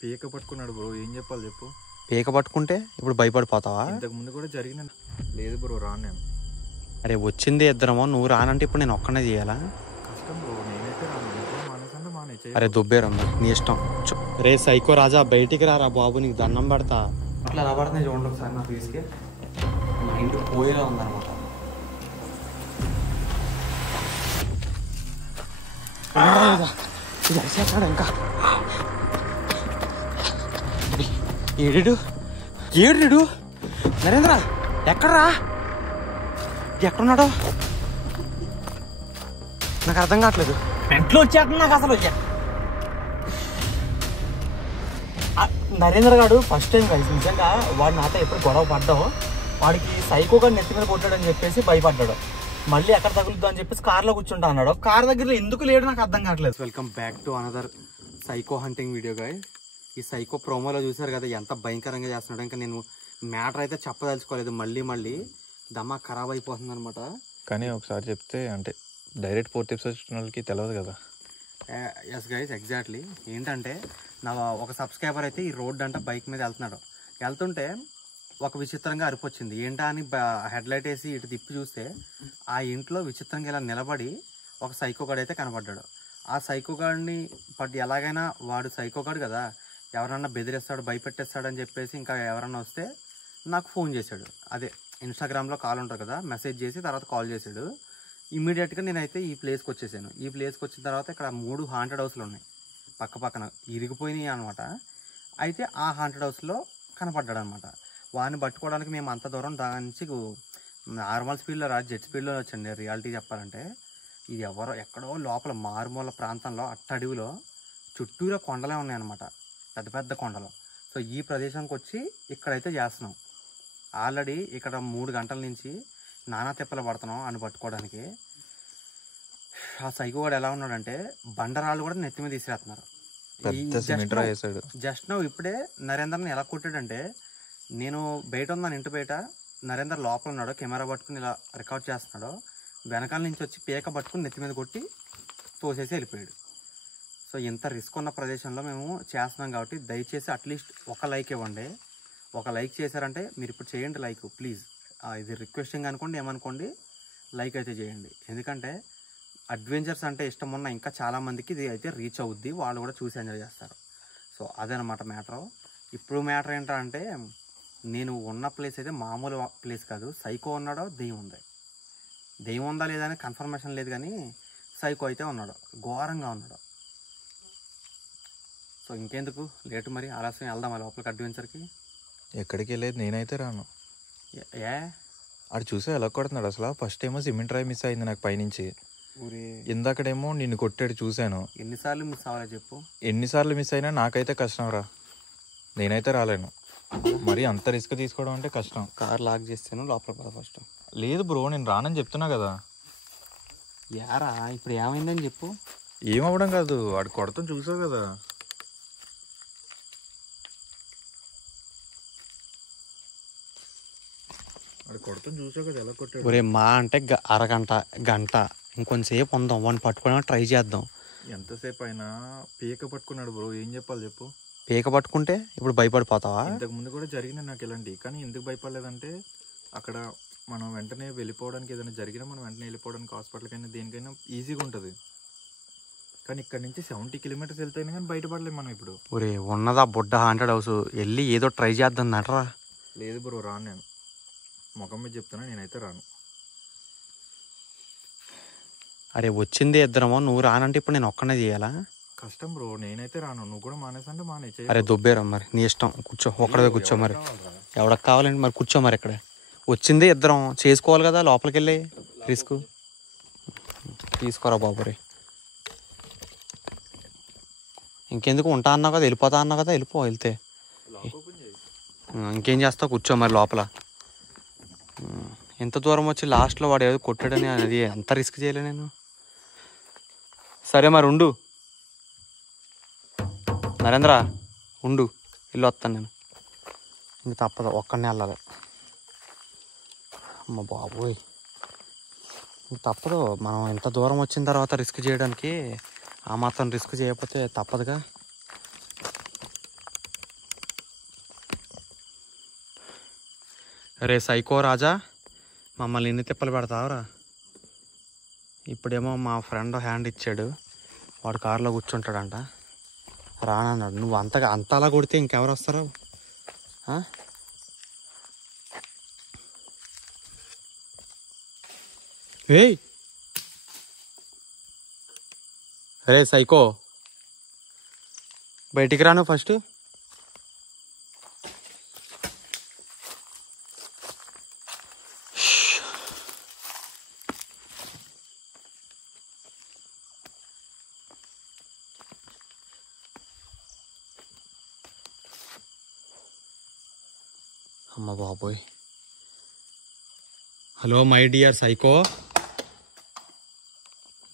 పీక పట్టుకున్నాడు బ్రో. ఏం చెప్పాలి చెప్పు. పీక పట్టుకుంటే ఇప్పుడు భయపడిపోతావా? ఇంతకు ముందు కూడా జరిగిన. లేదు బ్రో, రాను నేను. అరే వచ్చింది ఇద్దరమో, నువ్వు రానంటే ఇప్పుడు నేను ఒక్కనే చేయాలా? కష్టం బ్రో, నేనైతే రాను. మానేసంటే మానే. అరే దుబ్బేరమ్మ, నీ ఇష్టం. రే సైకో రాజా, బయటికి రారా బాబు, నీకు దండం పెడతా. అట్లా ఎలా పడుతుంది చూడండి ఒకసారి నా ఫేస్కి. మైండ్ పోయేలా ఉందన్నమాట. ఇది అరిసేస్తాడు ఇంకా. ఏడు ఏడు నరేంద్ర, ఎక్కడ్రా? ఎక్కడున్నాడు? నాకు అర్థం కావట్లేదు. వెంటలో వచ్చాక నాకు అసలు నరేంద్ర గారు ఫస్ట్ టైం కలిసి నిజంగా వాడు నాతో ఎప్పుడు గొడవ పడ్డావు. వాడికి సైకోగా నెత్తి మీద కొట్టాడని చెప్పేసి భయపడ్డాడు. మళ్ళీ ఎక్కడ తగులుద్దా అని చెప్పేసి కార్లో కూర్చుంటా అన్నాడు. కార్ దగ్గర ఎందుకు లేడు నాకు అర్థం కావట్లేదు. Welcome back to another psycho hunting video guys. ఈ సైకో ప్రోమోలో చూసారు కదా ఎంత భయంకరంగా చేస్తున్నాడు. ఇంకా నేను మ్యాటర్ అయితే చెప్పదలుచుకోలేదు. మళ్ళీ దమ్మా ఖరాబ్ అయిపోతుంది అనమాట. కానీ ఒకసారి చెప్తే అంటే డైరెక్ట్ 4 tips వచ్చిన వాళ్ళకి తెలియదు కదా. Yes guys, exactly. ఏంటంటే నా ఒక సబ్స్క్రైబర్ అయితే ఈ రోడ్ అంట బైక్ మీద వెళ్తుంటే ఒక విచిత్రంగా అరిపొచ్చింది. ఏంటా అని హెడ్ లైట్ వేసి ఇటు తిప్పి చూస్తే ఆ ఇంట్లో విచిత్రంగా ఇలా నిలబడి ఒక సైకోగాడు అయితే కనపడ్డాడు. ఆ సైకోగాడిని ఎలాగైనా వాడు సైకోగాడు కదా, ఎవరన్నా బెదిరిస్తాడు, భయపెట్టేస్తాడని చెప్పేసి ఇంకా ఎవరన్నా వస్తే నాకు ఫోన్ చేశాడు. అదే ఇన్స్టాగ్రామ్లో కాల్ ఉంటుంది కదా, మెసేజ్ చేసి తర్వాత కాల్ చేశాడు. ఇమ్మీడియట్గా నేనైతే ఈ ప్లేస్కి వచ్చేసాను. ఈ ప్లేస్కి వచ్చిన తర్వాత ఇక్కడ 3 హాంటెడ్ హౌస్లు ఉన్నాయి పక్క పక్కన, ఇరిగిపోయినాయి అనమాట. అయితే ఆ హాంటెడ్ హౌస్లో కనపడ్డాడు అనమాట. వాడిని పట్టుకోవడానికి మేము అంత దూరం దానికి నార్మల్ స్పీడ్లో జెట్ స్పీడ్లో వచ్చండి. రియాలిటీ చెప్పాలంటే ఇది ఎక్కడో లోపల మారుమూల ప్రాంతంలో అట్టడివిలో చుట్టూరా కొండలే ఉన్నాయన్నమాట, పెద్ద పెద్ద కొండలు. సో ఈ ప్రదేశానికి వచ్చి ఇక్కడైతే చేస్తున్నాం. ఆల్రెడీ ఇక్కడ 3 గంటల నుంచి నానా తిప్పలు పడుతున్నాం అని పట్టుకోవడానికి. ఆ సైకోగాడు ఎలా ఉన్నాడంటే బండరాళ్ళు కూడా నెత్తి మీద తీసేస్తున్నారు. జస్ట్ నో ఇప్పుడే నరేందర్ని ఎలా కొట్టాడంటే, నేను బయట ఉన్నాను, ఇంటి బయట, నరేందర్ లోపల ఉన్నాడు, కెమెరా పట్టుకుని ఇలా రికార్డ్ చేస్తున్నాడు. వెనకాల నుంచి వచ్చి పీక పట్టుకుని నెత్తి మీద కొట్టి తోసేసి వెళ్ళిపోయాడు. సో ఇంత రిస్క్ ఉన్న ప్రదేశంలో మేము చేస్తున్నాం కాబట్టి దయచేసి అట్లీస్ట్ ఒక లైక్ ఇవ్వండి. ఒక లైక్ చేశారంటే మీరు ఇప్పుడు చేయండి లైక్ ప్లీజ్. ఇది రిక్వెస్టింగ్ అనుకోండి, ఏమనుకోండి, లైక్ అయితే చేయండి. ఎందుకంటే అడ్వెంచర్స్ అంటే ఇష్టం ఉన్న ఇంకా చాలామందికి ఇది అయితే రీచ్ అవుద్ది, వాళ్ళు కూడా చూసి ఎంజాయ్ చేస్తారు. సో అదనమాట మ్యాటర్. ఇప్పుడు మ్యాటర్ ఏంటంటే నేను ఉన్న ప్లేస్ అయితే మామూలు ప్లేస్ కాదు. సైకో ఉన్నాడో దెయ్యం ఉందా లేదా అని కన్ఫర్మేషన్ లేదు, కానీ సైకో అయితే ఉన్నాడు, ఘోరంగా ఉన్నాడు. సో ఇంకెందుకు లేటు, మరి ఆలస్యం వెళ్దాం లోపలికి అడ్వెంచర్కి. ఎక్కడికి వెళ్ళేది, నేనైతే రాను. ఏ ఆడు చూసా ఎలా కొడుతున్నాడు అసలు. ఫస్ట్ ఏమో సిమెంట్ రాయి మిస్ అయింది నాకు పైనుంచి, ఇందాకడేమో నిన్ను కొట్టాడు చూశాను. ఎన్నిసార్లు మిస్ అవ్వాలో చెప్పు. ఎన్నిసార్లు మిస్ అయినా నాకైతే కష్టం రా, నేనైతే రాలేను. మరి అంత రిస్క్ తీసుకోవడం అంటే కష్టం. కార్ లాక్ చేస్తాను, లోపల పద ఫస్ట్. లేదు బ్రో, నేను రానని చెప్తున్నా కదా. యారా ఇప్పుడు ఏమైందని చెప్పు. ఏమవ్వడం కాదు, వాడు కొడతాం చూసావు కదా. వాడు కొడతాం చూసావు కదా ఎలా కొట్టాడు. ఒరే మా అంటే అరగంట గంట ఇంకొంచెంసేపు ఉందాం, వాడిని పట్టుకోవడానికి ట్రై చేద్దాం. ఎంతసేపు అయినా పీక పట్టుకున్నాడు బ్రో. ఏం చెప్పాలి చెప్పు. పీక పట్టుకుంటే ఇప్పుడు భయపడిపోతావా? ఇంతకు ముందు కూడా జరిగినాయి నాకు ఇలాంటి. కానీ ఎందుకు భయపడలేదంటే అక్కడ మనం వెంటనే వెళ్ళిపోవడానికి, ఏదైనా జరిగినా మనం వెంటనే వెళ్ళిపోవడానికి హాస్పిటల్కైనా దేనికైనా ఈజీగా ఉంటుంది. కానీ ఇక్కడ నుంచి 70 kilometers వెళ్తేనే కానీ బయటపడలేము మనం ఇప్పుడు. ఒరే ఉన్నదా బుడ్డ హాంటెడ్ హౌస్, వెళ్ళి ఏదో ట్రై చేద్దాం నటరా. లేదు బ్రో, రాను నేను. ముఖం మీద చెప్తున్నా, నేనైతే రాను. అరే వచ్చింది ఇద్దరమో, నువ్వు రానంటే ఇప్పుడు నేను ఒక్కనే చేయాలా? కష్టం బ్రో, నేనైతే రాను. నువ్వు కూడా మానేసంటే మానే. అరే దుబ్బేరా, మరి నీ ఇష్టం, కూర్చో, ఒక్కడే కూర్చో. మరి ఎవడకు కావాలండి, మరి కూర్చో. మరి ఇక్కడ వచ్చింది ఇద్దరం, చేసుకోవాలి కదా, లోపలికి వెళ్ళి రిస్క్ తీసుకోరా బాబు. రే ఇంకెందుకు, ఉంటా అన్నావు కదా, వెళ్ళిపోతా అన్నావు కదా, వెళ్తే ఇంకేం చేస్తావు, కూర్చో మరి లోపల. ఎంత దూరం వచ్చి లాస్ట్లో వాడు ఏదో కొట్టాడని అది ఎంత రిస్క్ చేయలే నేను. సరే మరి ఉండు నరేంద్ర, ఉండు, ఇల్లు వస్తాను నేను. ఇంక తప్పదు, ఒక్కడనే వెళ్ళాలి. అమ్మ బాబోయ్, ఇంక తప్పదు. మనం ఎంత దూరం వచ్చిన తర్వాత రిస్క్ చేయడానికి, ఆ మాత్రం రిస్క్ చేయకపోతే తప్పదుగా. రే సైకో రాజా, మమ్మల్ని ఎన్ని తిప్పలు పెడతావురా? ఇప్పుడేమో మా ఫ్రెండ్ హ్యాండ్ ఇచ్చాడు, వాడు కారులో కూర్చుంటాడంట, రానన్నాడు. నువ్వు అంతలా కొడితే ఇంకెవరు వస్తారు? ఏయ్ రే సైకో, బయటికి రాను ఫస్ట్. అమ్మ బాబోయ్. Hello my dear psycho.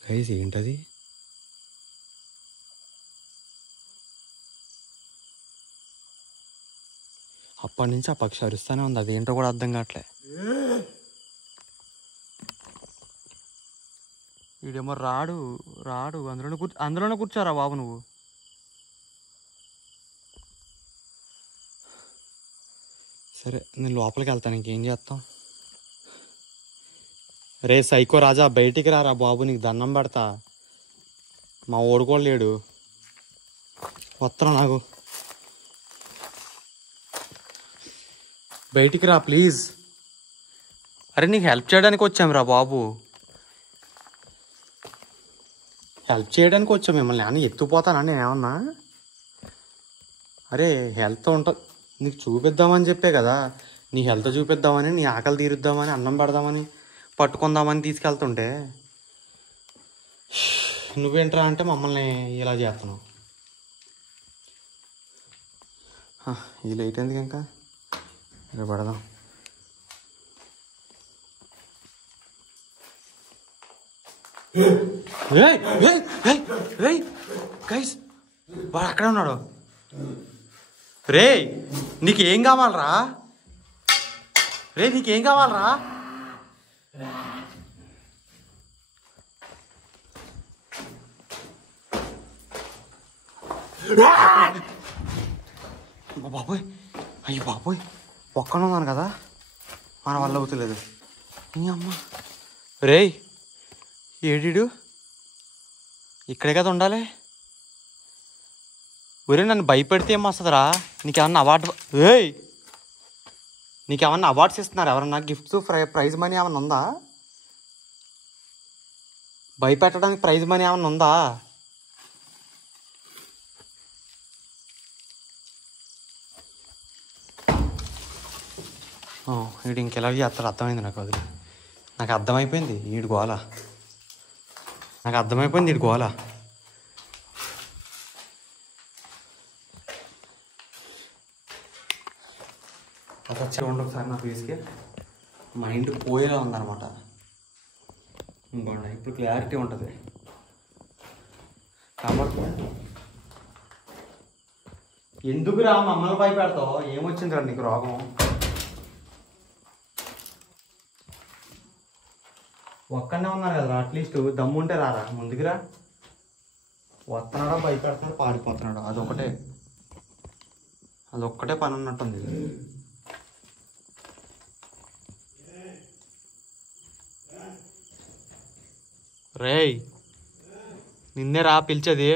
Guys ఏంటది? అప్పటి నుంచి ఆ పక్షి అరుస్తూనే ఉంది, అదేంటో కూడా అర్థం కావట్లే. వీడేమో రాడు అందులోనే కూర్చోరా బాబు నువ్వు. సరే నేను లోపలికి వెళ్తాను, ఇంకేం చేస్తాం. రే సైకో రాజా, బయటికి రారా బాబు, నీకు దండం పెడతా. మా ఓడుకోలేడు, వస్త్రం నాకు, బయటికి రా ప్లీజ్. అరే నీకు హెల్ప్ చేయడానికి వచ్చాం రా బాబు, హెల్ప్ చేయడానికి వచ్చాం. మిమ్మల్ని అని ఎత్తుపోతానా నేను ఏమన్నా? అరే హెల్త్ ఉంటుంది, నీకు చూపిద్దామని చెప్పే కదా, నీ హెల్త్ చూపిద్దామని, నీ ఆకలి తీరుద్దామని, అన్నం పెడదామని, పట్టుకుందామని తీసుకెళ్తుంటే నువ్వేంట్రా అంటే మమ్మల్ని ఇలా చేస్తున్నావు. ఈ లైట్ ఎందుకు ఇంకా? ఇలా పెడదాం. గైస్ వాడు అక్కడే ఉన్నాడు. రే నీకేం కావాలరా? నీకేం కావాలరా? బాబోయ్, అయ్యి బాబోయ్, ఒక్కనే ఉన్నాను కదా, మన వల్ల అవుతలేదు. అమ్మ రే ఏడీడు ఇక్కడే కదా ఉండాలి. ఒరే నన్ను భయపెడితే ఏం వస్తుందిరా? నీకేమన్నా అవార్డు నీకేమన్నా అవార్డ్స్ ఇస్తున్నారు ఎవరన్నా? గిఫ్ట్స్ ప్రైజ్ మనీ ఏమన్నా ఉందా? భయపెట్టడానికి ప్రైజ్ మనీ ఏమన్నా ఉందా? వీడు ఇంకెలా చేస్తాడు అర్థమైంది నాకు. వదిలి నాకు అర్థమైపోయింది వీడి గోల, నాకు అర్థమైపోయింది వీడి గోల. అట్లా చూడండి ఒకసారి నా ఫేస్కి, మైండ్ పోయేలా ఉందన్నమాట. ఇంకోండి ఇప్పుడు క్లారిటీ ఉంటుంది కాబట్టి. ఎందుకురా మమ్మల్ని భయపెడతావు? ఏమొచ్చిందిరా నీకు రోగం? ఒక్కడనే ఉన్నారు కదా, అట్లీస్ట్ దమ్ము ఉంటే రారా ముందుకురా. వస్తున్నాడో భయపెడుతున్నాడు, పారిపోతున్నాడు, అదొక్కటే పని ఉన్నట్టుంది. రేయ్ నిన్నే రా పిలిచేది.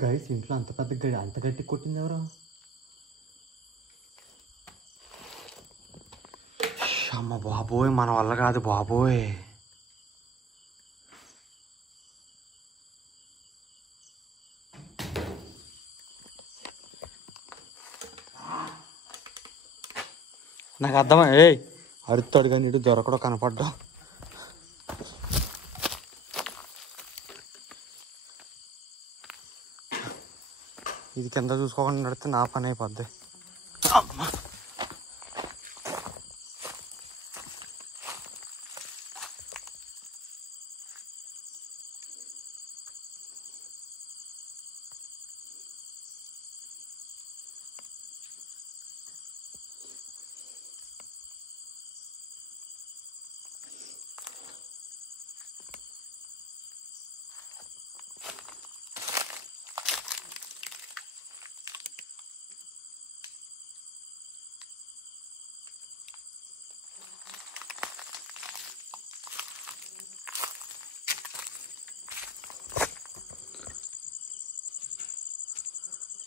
గైస్ ఇంట్లో అంత పెద్ద గడి అంత గట్టి కొట్టింది ఎవరు? అమ్మ బాబోయ్, మన వల్ల కాదు బాబోయ్. నాకు అర్థమై అరుతాడు కానీ ఇటు దొరకడం కనపడ్డా. ఇది కింద చూసుకోకుండా నడితే నా పని అయిపోద్ది.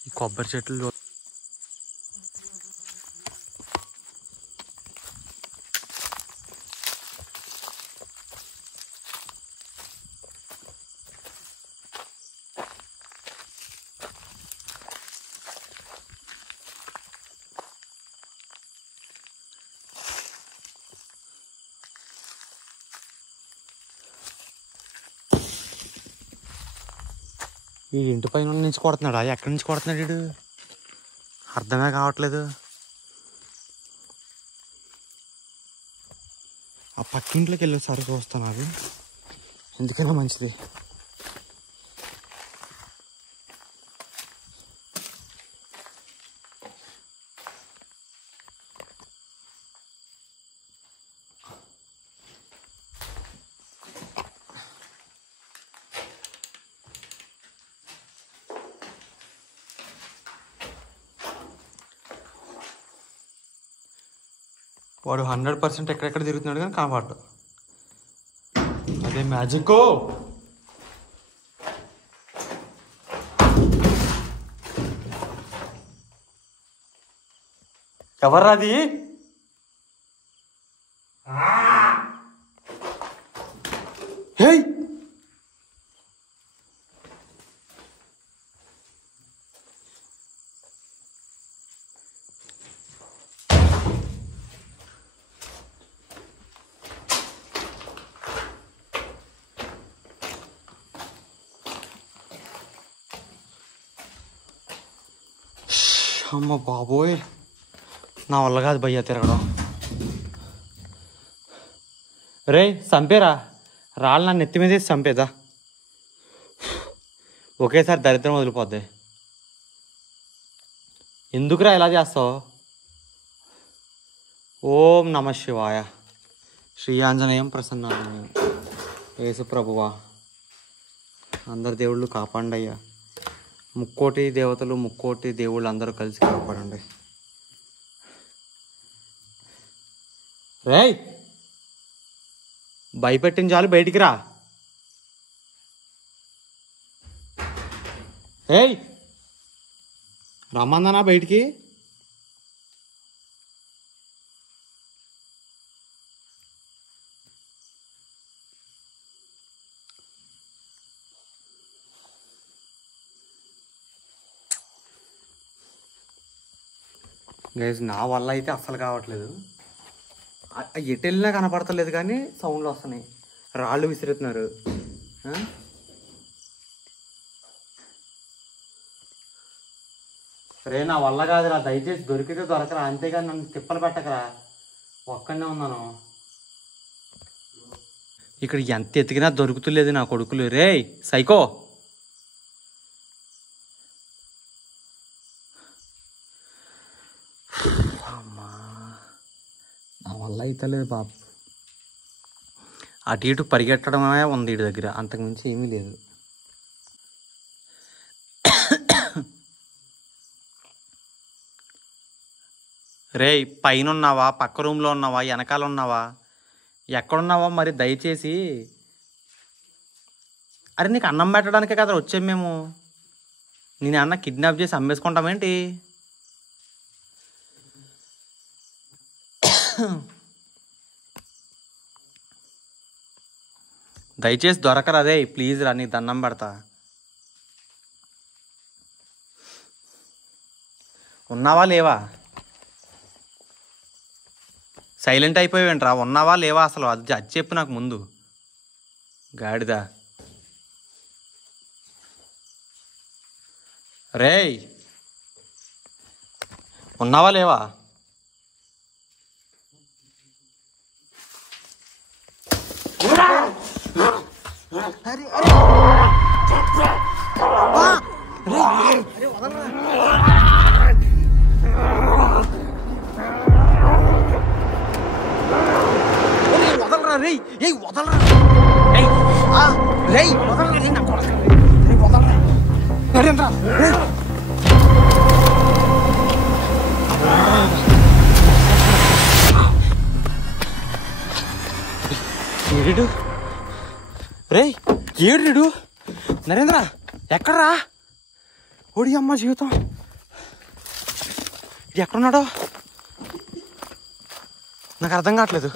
ఈ కొబ్బరి చెట్లు ఈ ఇంటి పైన నుంచి కొడుతున్నాడా? ఎక్కడి నుంచి కొడుతున్నాడు వీడు? అర్థమే కావట్లేదు. ఆ పక్కింట్లోకి వెళ్ళి సరి చూస్తాను, అది ఎందుకైనా మంచిది. వాడు 100% ఎక్కడెక్కడ తిరుగుతున్నాడు కానీ కనపడ్డు. అదే మ్యాజిక్. ఎవర్రా అది? హే, అమ్మ బాబోయ్, నా వల్ల కాదు భయ్యా తిరగడం. రే చంపేరా, రాళ్ళు నా నెత్తి మీద వేసి చంపేదా, ఒకేసారి దరిద్రం వదిలిపోద్ది. ఎందుకురా ఇలా చేస్తావు? ఓం నమ శివాయ, శ్రీ ఆంజనేయం ప్రసన్నాంజనేయం. యేసు ప్రభువా, అందరి దేవుళ్ళు కాపాడండి అయ్యా. ముక్కోటి దేవతలు, ముక్కోటి దేవుళ్ళు అందరూ కలిసి కాపాడండి. రేయ్, భయపెట్టిన చాలు, బయటికి రా. ఏయ్, రమ్మందనా బయటికి? గైస్, నా వల్ల అయితే అస్సలు కావట్లేదు. ఎటు వెళ్ళినా కనపడతలేదు కానీ సౌండ్లు వస్తున్నాయి. రాళ్ళు విసిరుతున్నారు. రే, నా వల్ల కాదురా, దయచేసి దొరికితే దొరకరా, అంతేగాని నన్ను తిప్పలు పెట్టకరా. ఒక్కడనే ఉన్నాను ఇక్కడ. ఎంత ఎతికినా దొరుకుతులేదు నా కొడుకులు. రే సైకో, నా వల్ల అయితే లేదు బాబు. అటు ఇటు పరిగెట్టడమే ఉంది వీడి దగ్గర, అంతకుమించి ఏమీ లేదు. రే, పైన ఉన్నావా, పక్క రూమ్లో ఉన్నావా, వెనకాల ఉన్నావా, ఎక్కడున్నావా మరి దయచేసి. అరే, నీకు అన్నం పెట్టడానికే కదా వచ్చాం మేము. నేను అన్న కిడ్నాప్ చేసి అమ్మేసుకుంటామేంటి? దయచేసి దొరకరా రే, ప్లీజ్ రా, నీకు దండం పెడతా. ఉన్నావా లేవా? సైలెంట్ అయిపోయావేంట్రా? ఉన్నావా లేవా అసలు? అది చెప్పు నాకు ముందు, గాడిదా. రేయ్, ఉన్నావా లేవా? వదలరా రే, ఏ వదలరా, రే వదలరా, నా కొడక, రే వదలరా, నరేంద్ర రే. ఏడు రే, ఏడు నరేంద్ర, ఎక్కడ్రా? ఓడి అమ్మ జీవితం. ఎక్కడున్నాడో నాకు అర్థం కావట్లేదు.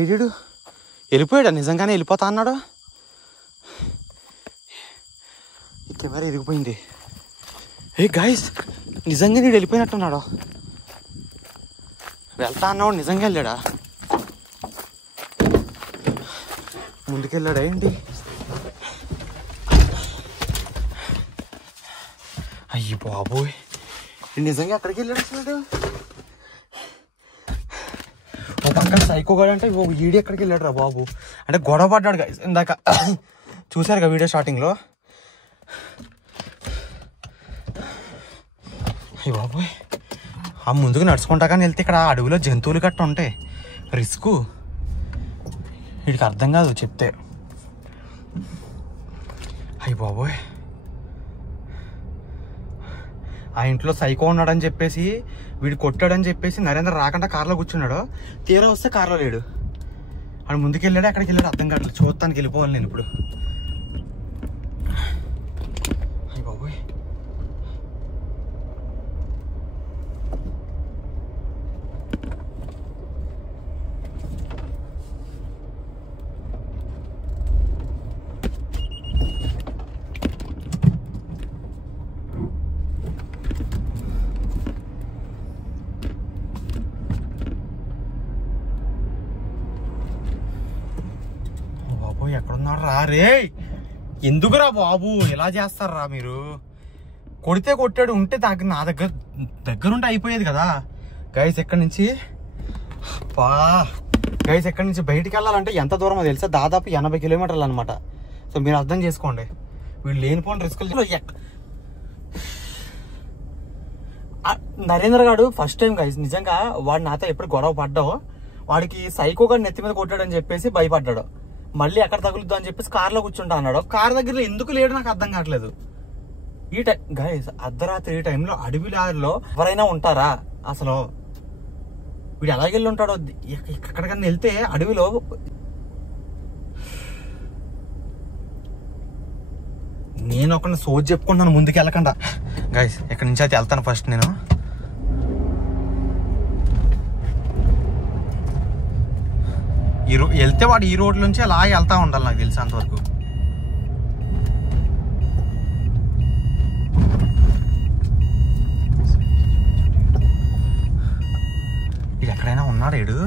ఏడు వెళ్ళిపోయాడు, నిజంగానే వెళ్ళిపోతా అన్నాడు. కెమెరా ఇరిగిపోయింది. ఏ గాయస్, నిజంగా నీడు వెళ్ళిపోయినట్టున్నాడు. వెళ్తా అన్నాడు, నిజంగా వెళ్ళాడా? ముందుకెళ్ళాడా ఏంటి? అయ్యి బాబోయ్, నిజంగా ఎక్కడికి వెళ్ళాడు అసలు? ఒక పక్కన సైకోగాడు అంటే వీడియో ఎక్కడికి వెళ్ళాడు రా బాబు. అంటే గొడవ పడ్డాడు గాయస్ ఇందాక, చూసారు కదా వీడియో స్టార్టింగ్లో. అయ్యి బాబోయ్, ఆ ముందుకు నడుచుకుంటా కానీ వెళ్తే ఇక్కడ అడవిలో జంతువులు గట్ట ఉంటాయి, రిస్క్. వీడికి అర్థం కాదు చెప్తే. అయ్యి బాబోయ్, ఆ ఇంట్లో సైకో ఉన్నాడని చెప్పేసి వీడు కొట్టాడని చెప్పేసి నరేంద్ర రాకుండా కార్లో కూర్చున్నాడు. తీరా వస్తే కార్లో లేడు. వాడు ముందుకు వెళ్ళాడు, ఎక్కడికి వెళ్ళాడు అర్థం కావట్లేదు. చూడటానికి వెళ్ళిపోవాలి నేను ఇప్పుడు. అయ్యి బాబోయ్, ఎక్కడున్నాడు రా? రే ఎందుకురా బాబు ఇలా చేస్తారా మీరు? కొడితే కొట్టాడు, ఉంటే నా దగ్గరుంటే అయిపోయేది కదా. గైస్ ఎక్కడి నుంచి ఎక్కడి నుంచి బయటికి వెళ్ళాలంటే ఎంత దూరమో తెలుసా? దాదాపు 80 కిలోమీటర్లు అనమాట. సో మీరు అర్థం చేసుకోండి. వీళ్ళు లేనిపోయిన రిస్కులు. నరేంద్ర గారు ఫస్ట్ టైం గైస్, నిజంగా వాడు నాతో ఎప్పుడు గొడవ పడ్డావు, వాడికి సైకోగా నెత్తి మీద కొట్టాడని చెప్పేసి భయపడ్డాడు. మళ్ళీ ఎక్కడ తగులుద్దా అని చెప్పేసి కార్లో కూర్చుంటా అన్నాడు. కార్ దగ్గర ఎందుకు లేడు నాకు అర్థం కావట్లేదు. ఈ టైం గైస్, అర్ధరాత్రి ఈ టైంలో అడవిలో ఎవరైనా ఉంటారా అసలు? వీడు ఎలాగెళ్ళి ఉంటాడో. ఎక్కడికన్నా వెళ్తే అడవిలో నేను ఒకరిని సోజ్ చెప్పుకుంటాను ముందుకు వెళ్ళకుండా. గైస్ ఎక్కడి నుంచి అయితే వెళ్తాను ఫస్ట్ నేను. వెళ్తే వాడు ఈ రోడ్ నుంచి అలా వెళ్తా ఉండాలి నాకు తెలిసి అంతవరకు. ఇది ఎక్కడైనా ఉన్నాడు ఏడు?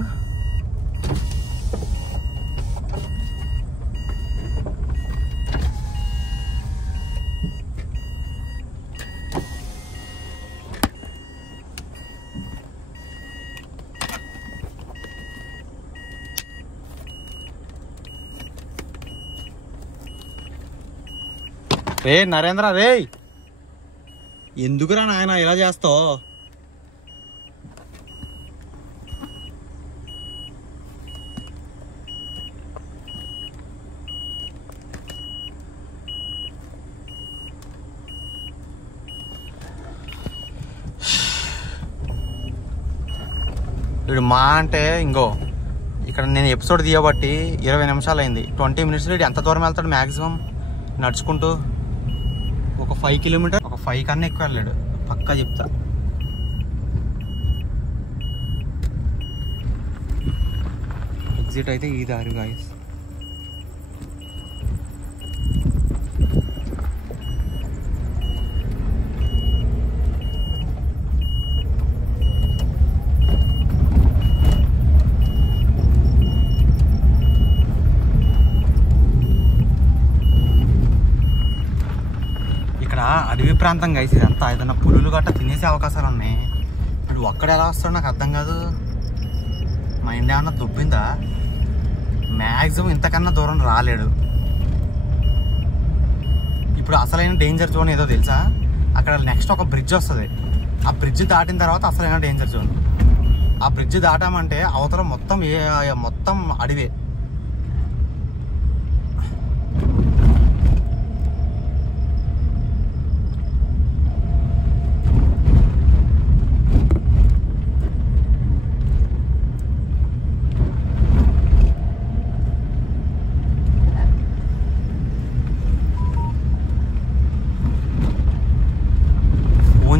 రే నరేంద్ర, రే ఎందుకురా నాయన ఇలా చేస్తావు? వీడు మా అంటే ఇంకో ఇక్కడ నేను ఎపిసోడ్ తీయబట్టి 20 నిమిషాలు అయింది. 20 మినిట్స్లో వీడు ఎంత దూరం వెళ్తాడు మ్యాక్సిమం నడుచుకుంటూ? ఒక 5 కిలోమీటర్, ఒక 5 కన్నా ఎక్కువ వెళ్ళాడు పక్కా చెప్తా. ఎగ్జిట్ అయితే ఈ దారి గాయస్. అడవి ప్రాంతం గైస్ ఇదంతా. ఏదైనా పులులు గట్ట తినేసే అవకాశాలు ఉన్నాయి. ఇప్పుడు ఒక్కడ ఎలా వస్తాడో నాకు అర్థం కాదు. మా ఇండియా ఏమన్నా దుబ్బిందా? మ్యాక్సిమం ఇంతకన్నా దూరం రాలేడు. ఇప్పుడు అసలైన డేంజర్ జోన్ ఏదో తెలుసా? అక్కడ నెక్స్ట్ ఒక బ్రిడ్జ్ వస్తుంది. ఆ బ్రిడ్జ్ దాటిన తర్వాత అసలైన డేంజర్ జోన్. ఆ బ్రిడ్జ్ దాటామంటే అవతల మొత్తం అడవే.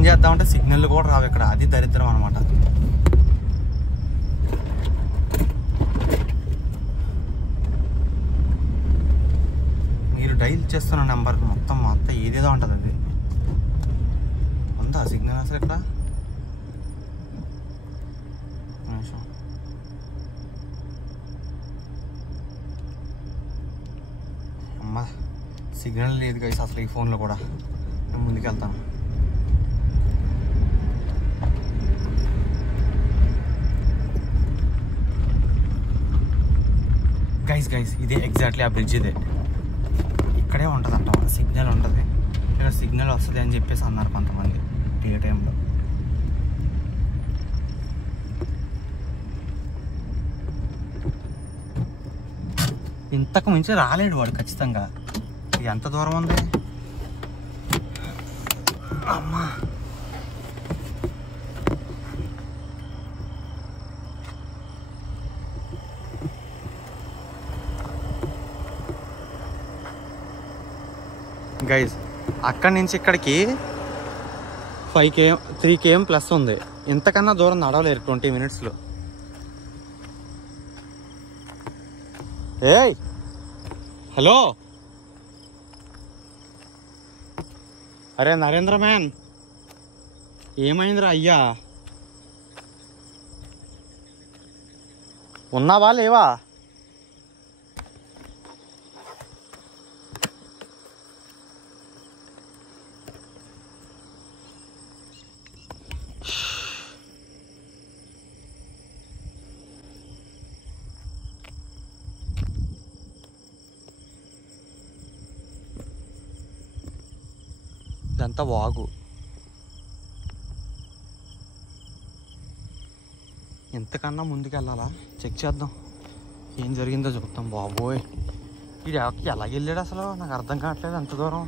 చేద్దామంటే సిగ్నల్ కూడా రావు ఇక్కడ, అది దరిద్రం అనమాట. మీరు డైల్ చేస్తున్న నెంబర్కి మొత్తం ఏదేదో ఉంటుంది. అది ఉందా సిగ్నల్ అసలు ఇక్కడ? నిమిషం. అమ్మా సిగ్నల్ లేదు గైస్ అసలు ఈ ఫోన్లో కూడా. నేను ముందుకెళ్తాను. గైస్ ఇదే ఎగ్జాక్ట్లీ ఆ బ్రిడ్జ్. ఇదే ఇక్కడే ఉంటుంది అంట సిగ్నల్ ఉంటుంది. ఇక్కడ సిగ్నల్ వస్తుంది అని చెప్పేసి అన్నారు కొంతమంది డే టైంలో. ఇంతకు మించి రాలేడు వాడు ఖచ్చితంగా. ఇది ఎంత దూరం ఉంది అమ్మా. గైజ్ అక్కడి నుంచి ఇక్కడికి 5 km 3 km ప్లస్ ఉంది. ఇంతకన్నా దూరం నడవలేరు 20 minutesలో. ఏయ్ హలో, అరే నరేంద్ర మ్యాన్, ఏమైందిరా అయ్యా? ఉన్నావా లేవా? ఇదంతా వాగు. ఎంతకన్నా ముందుకు వెళ్ళాలా? చెక్ చేద్దాం ఏం జరిగిందో చూద్దాం. బాబోయ్ ఇది ఎలాగ వెళ్ళాడు అసలు నాకు అర్థం కావట్లేదు. ఎంత దూరం?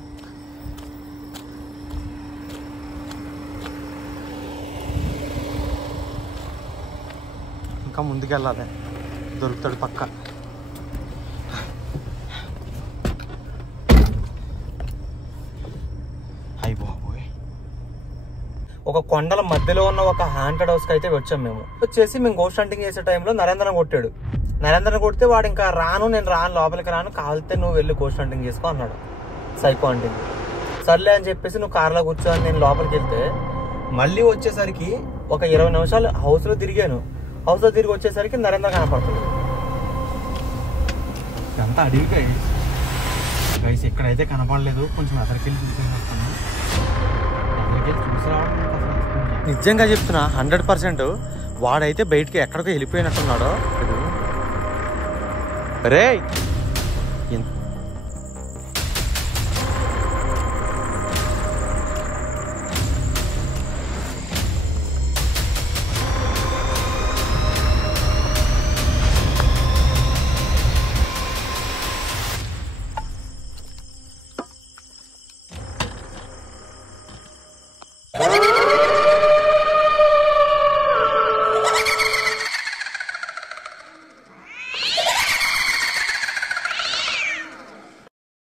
ఇంకా ముందుకు వెళ్ళాలి, దొరుకుతాడు పక్క. ఒక కొండల మధ్యలో ఉన్న ఒక హాంటెడ్ హౌస్కి అయితే వచ్చాం మేము. వచ్చేసి మేము గోస్ట్ హంటింగ్ చేసే టైంలో నరేంద్రని కొట్టాడు. నరేంద్రని కొడితే వాడు ఇంకా నేను రాను లోపలికి రాను, కావాలితే నువ్వు వెళ్ళి గోస్ట్ హంటింగ్ చేసుకో అన్నాడు. Psycho hunting. సర్లే అని చెప్పేసి నువ్వు కార్లో కూర్చోని నేను లోపలికి వెళ్తే మళ్ళీ వచ్చేసరికి ఒక 20 నిమిషాలు హౌస్లో తిరిగాను. హౌస్లో తిరిగి వచ్చేసరికి నరేంద్ర కనపడుతుంది. ఇదంతా అడిగి గైస్ ఎక్కడైతే కనపడలేదు కొంచెం ఎదరికెళ్ళి చూసుకుని వస్తాను. నిజంగా చెప్తున్నా 100% వాడైతే బయటికి ఎక్కడికో వెళ్ళిపోయినట్టున్నాడో. రే Oh!